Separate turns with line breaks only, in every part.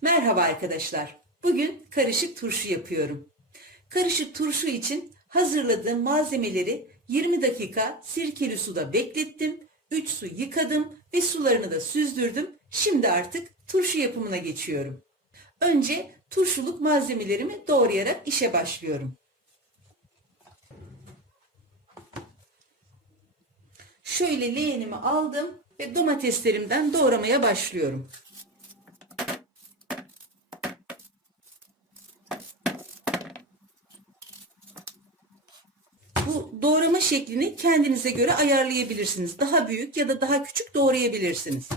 Merhaba arkadaşlar. Bugün karışık turşu yapıyorum. Karışık turşu için hazırladığım malzemeleri 20 dakika sirkeli suda beklettim. 3 su yıkadım ve sularını da süzdürdüm. Şimdi artık turşu yapımına geçiyorum. Önce turşuluk malzemelerimi doğrayarak işe başlıyorum. Şöyle leğenimi aldım ve domateslerimden doğramaya başlıyorum. Bu doğrama şeklini kendinize göre ayarlayabilirsiniz. Daha büyük ya da daha küçük doğrayabilirsiniz.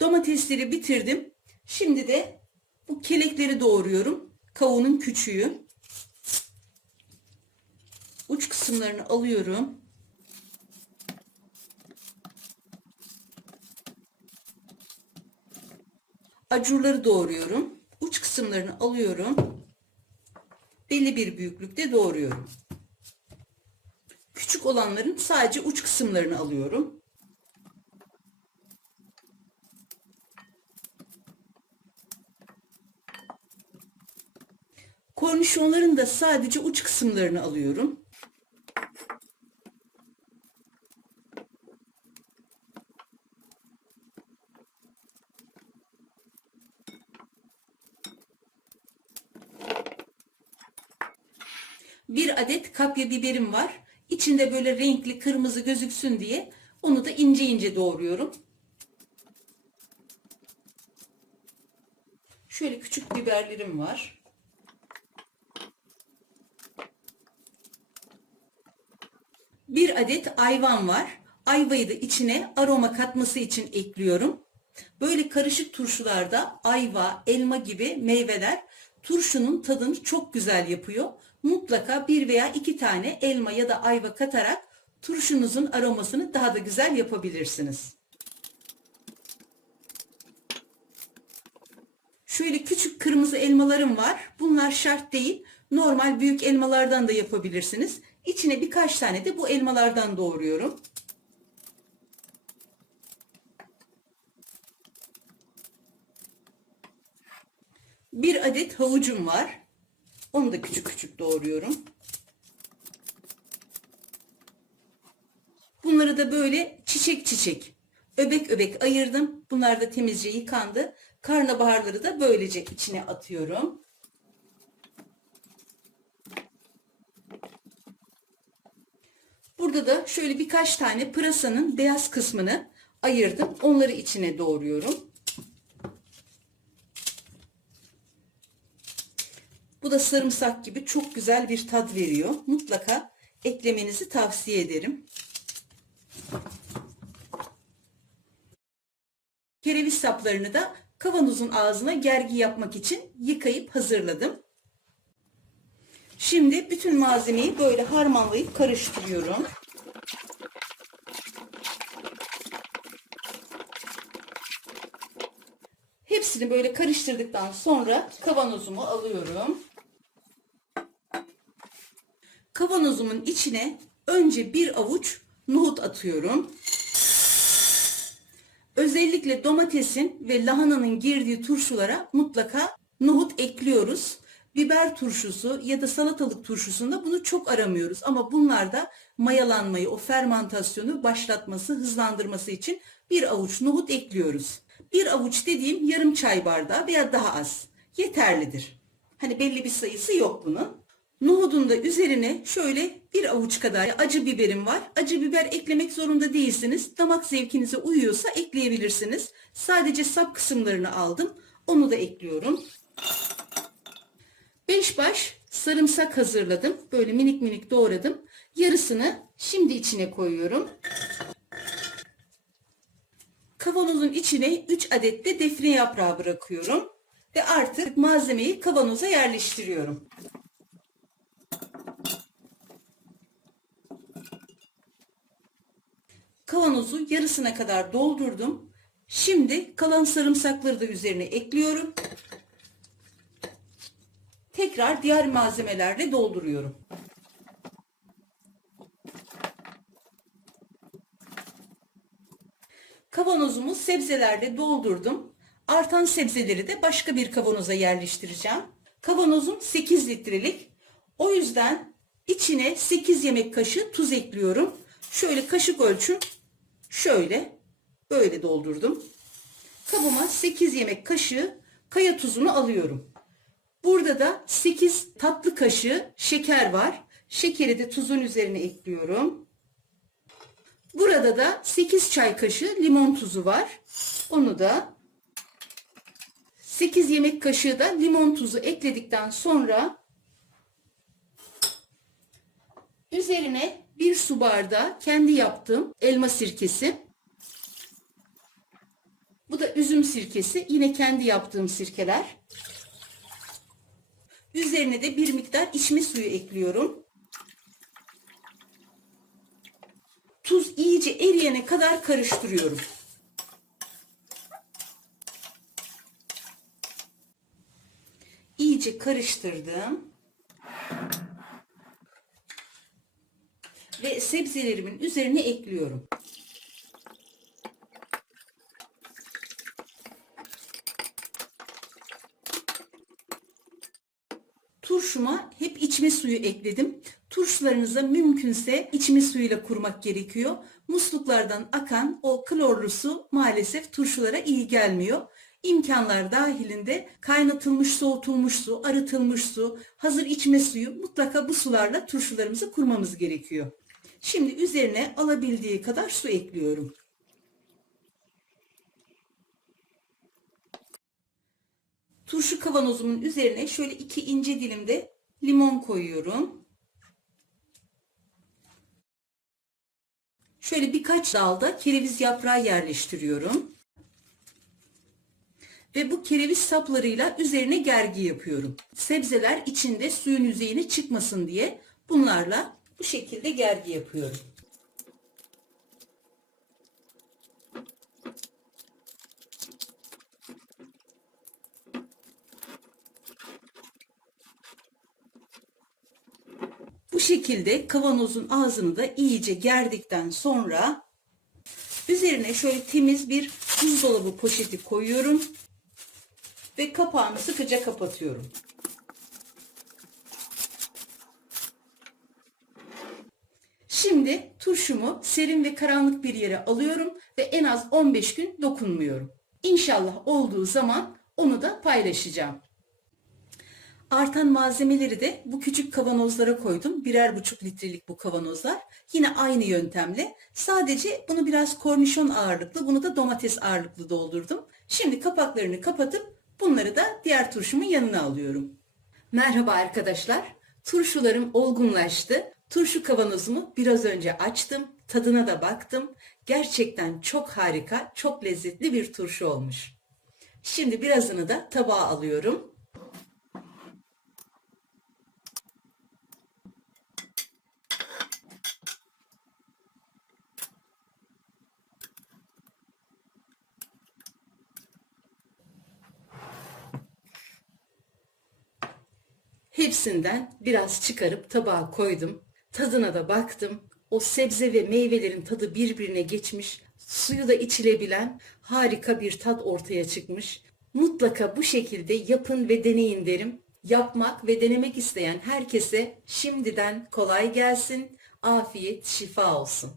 Domatesleri bitirdim. Şimdi de bu kelekleri doğruyorum. Kavunun küçüğü. Uç kısımlarını alıyorum. Acurları doğruyorum. Uç kısımlarını alıyorum. Belli bir büyüklükte doğruyorum. Küçük olanların sadece uç kısımlarını alıyorum. Kornişonların da sadece uç kısımlarını alıyorum. Bir adet kapya biberim var. İçinde böyle renkli kırmızı gözüksün diye onu da ince ince doğruyorum. Şöyle küçük biberlerim var. Bir adet ayvan var. Ayvayı da içine aroma katması için ekliyorum. Böyle karışık turşularda ayva, elma gibi meyveler turşunun tadını çok güzel yapıyor. Mutlaka bir veya iki tane elma ya da ayva katarak turşunuzun aromasını daha da güzel yapabilirsiniz. Şöyle küçük kırmızı elmalarım var. Bunlar şart değil. Normal büyük elmalardan da yapabilirsiniz. İçine birkaç tane de bu elmalardan doğruyorum. Bir adet havucum var. Onu da küçük küçük doğruyorum. Bunları da böyle çiçek çiçek, öbek öbek ayırdım. Bunlar da temizce yıkandı. Karnabaharları da böylece içine atıyorum. Burada da şöyle birkaç tane pırasanın beyaz kısmını ayırdım. Onları içine doğruyorum. Bu da sarımsak gibi çok güzel bir tat veriyor. Mutlaka eklemenizi tavsiye ederim. Kereviz saplarını da kavanozun ağzına gergi yapmak için yıkayıp hazırladım. Şimdi bütün malzemeyi böyle harmanlayıp karıştırıyorum. Hepsini böyle karıştırdıktan sonra kavanozumu alıyorum. Kavanozumun içine önce bir avuç nohut atıyorum. Özellikle domatesin ve lahananın girdiği turşulara mutlaka nohut ekliyoruz. Biber turşusu ya da salatalık turşusunda bunu çok aramıyoruz ama bunlarda mayalanmayı, o fermentasyonu başlatması, hızlandırması için bir avuç nohut ekliyoruz. Bir avuç dediğim yarım çay bardağı veya daha az yeterlidir. Hani belli bir sayısı yok bunun. Nohudun da üzerine şöyle bir avuç kadar acı biberim var. Acı biber eklemek zorunda değilsiniz. Damak zevkinize uyuyorsa ekleyebilirsiniz. Sadece sap kısımlarını aldım. Onu da ekliyorum. 5 baş sarımsak hazırladım. Böyle minik minik doğradım. Yarısını şimdi içine koyuyorum. Kavanozun içine 3 adet de defne yaprağı bırakıyorum. Ve artık malzemeyi kavanoza yerleştiriyorum. Kavanozu yarısına kadar doldurdum. Şimdi kalan sarımsakları da üzerine ekliyorum. Tekrar diğer malzemelerle dolduruyorum. Kavanozumu sebzelerle doldurdum. Artan sebzeleri de başka bir kavanoza yerleştireceğim. Kavanozum 8 litrelik. O yüzden içine 8 yemek kaşığı tuz ekliyorum. Şöyle kaşık ölçün Şöyle böyle doldurdum. Kabıma 8 yemek kaşığı kaya tuzunu alıyorum. Burada da 8 tatlı kaşığı şeker var. Şekeri de tuzun üzerine ekliyorum. Burada da 8 çay kaşığı limon tuzu var. Onu da 8 yemek kaşığı da limon tuzu ekledikten sonra üzerine bir su bardağı kendi yaptığım elma sirkesi. Bu da üzüm sirkesi. Yine kendi yaptığım sirkeler. Üzerine de bir miktar içme suyu ekliyorum. Tuz iyice eriyene kadar karıştırıyorum. İyice karıştırdım. Ve sebzelerimin üzerine ekliyorum. Turşuma hep içme suyu ekledim. Turşularınıza mümkünse içme suyuyla kurmak gerekiyor. Musluklardan akan o klorlu su maalesef turşulara iyi gelmiyor. İmkanlar dahilinde kaynatılmış, soğutulmuş su, arıtılmış su, hazır içme suyu mutlaka bu sularla turşularımızı kurmamız gerekiyor. Şimdi üzerine alabildiği kadar su ekliyorum. Turşu kavanozumun üzerine şöyle iki ince dilimde limon koyuyorum. Şöyle birkaç dalda kereviz yaprağı yerleştiriyorum. Ve bu kereviz saplarıyla üzerine gergi yapıyorum. Sebzeler içinde suyun yüzeyine çıkmasın diye bunlarla bu şekilde gergi yapıyorum. Bu şekilde kavanozun ağzını da iyice gerdikten sonra üzerine şöyle temiz bir buzdolabı poşeti koyuyorum ve kapağını sıkıca kapatıyorum. Şimdi turşumu serin ve karanlık bir yere alıyorum ve en az 15 gün dokunmuyorum. İnşallah olduğu zaman onu da paylaşacağım. Artan malzemeleri de bu küçük kavanozlara koydum. Birer buçuk litrelik bu kavanozlar. Yine aynı yöntemle. Sadece bunu biraz kornişon ağırlıklı, bunu da domates ağırlıklı doldurdum. Şimdi kapaklarını kapatıp bunları da diğer turşumun yanına alıyorum. Merhaba arkadaşlar. Turşularım olgunlaştı. Turşu kavanozumu biraz önce açtım. Tadına da baktım. Gerçekten çok harika, çok lezzetli bir turşu olmuş. Şimdi birazını da tabağa alıyorum. Hepsinden biraz çıkarıp tabağa koydum. Tadına da baktım. O sebze ve meyvelerin tadı birbirine geçmiş. Suyu da içilebilen harika bir tat ortaya çıkmış. Mutlaka bu şekilde yapın ve deneyin derim. Yapmak ve denemek isteyen herkese şimdiden kolay gelsin. Afiyet, şifa olsun.